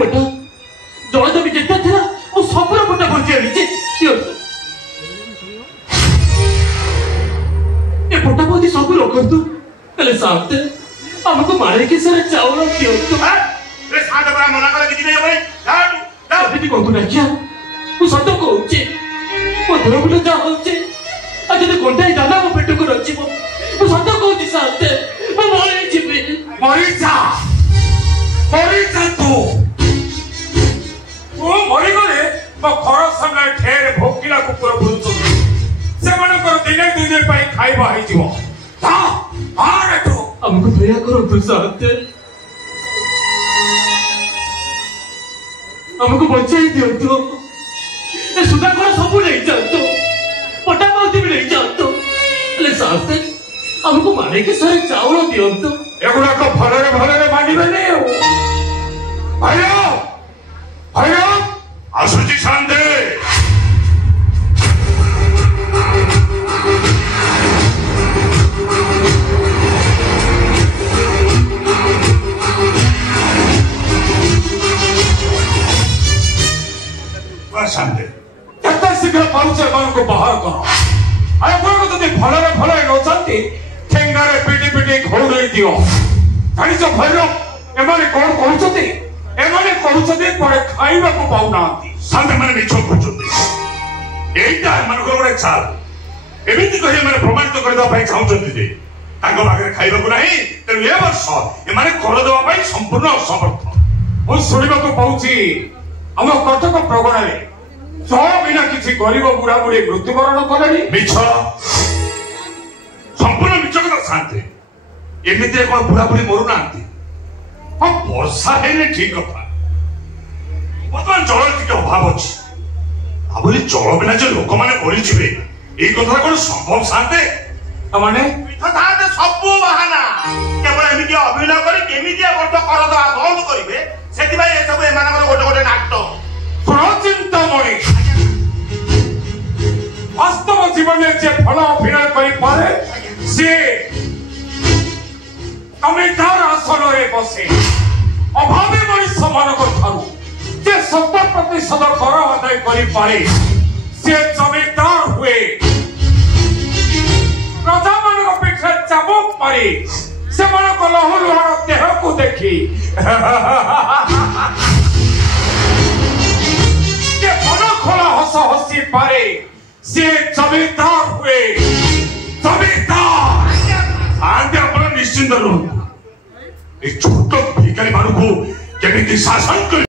पटा जल जमी जितना था वो सब पटा भर्ती आनी ये पटा बहुत सब रखतु कले साथ हमको मारे के सारा चावल दियो तो रे साथ बड़ा मना कर किसी नहीं भाई जा अभी को तू रखिया वो सत्य को होचे वो धरबुल जा होचे आज तो कोंटाई दाना वो पेट को रखी वो सत्य को होची साथ वो मारे छिपे मरीचा तू वो मरी गले मो घर सामने ढेर भोकिला कुकुर बुलुचो से मन दिने दुई दिन पाई खाइबा होई जीवो ता आरे तू हमको दया करो तू साथ हमको बचाई दियो तो ए सुधा को सब नहीं जातो पटा पाउती भी नहीं जातो ले साथ हमको मारे के सारे चावल दियो तो एगुड़ा को भलरे मानिबे नहीं भयो भयो आसुची शांते शांति केते शीघ्र पाउचे मान को बाहर करो अरे कोन को भलरे न चाहती ठेंगारे पिटी घोड़े दियो जानि छ भयो एमाने कोन कहउछती एमाने कहउछती परे खाइबा को पाउनांती शांति माने मिछो कहउछती एटा मन को गोटे चाल एमिति कहि माने प्रमाणित कर दवा पई चाहउछती जे ताको आगे खाइबा को नाही तेनु ए वर्ष एमाने कर दवा पई संपूर्ण असमर्थ ओ सुनिबा को पाउची हम कटक प्रगणा रे बिना किसी गरीब बुढ़ा बुढ़ी मृत्युवरण कले मिछ संपूर्ण मिछ कथा शांति एमती कौन बुढ़ा बुढ़ी मरु ना हाँ वर्षा है ठीक कथा बर्तमान जल टे अभाव अच्छी जल बिना जो लोक मैंने मरीजे ये कथा कौन संभव शांति माने सब बाहाना केवल एमती अभिनय कर करदवा बंद करेंगे से सब एम गोटे गोटे नाटक चिंतामणि वास्तव जीवन में जे फल अभिनय करि पारे से अमितार आसन रे बसे अभावी मनुष्य मानक ठारू जे 70% कर अदाय करि पारे से जमीदार हुए प्रजा मानक अपेक्षा चाबुक मारी से मानक लहु लुहार देह को देखी खोला हस हसी पारे से जमीदार हुए जमीदार शांति अपना निश्चिंत रहो छोट भिखारी मानू को केमिति शासन कर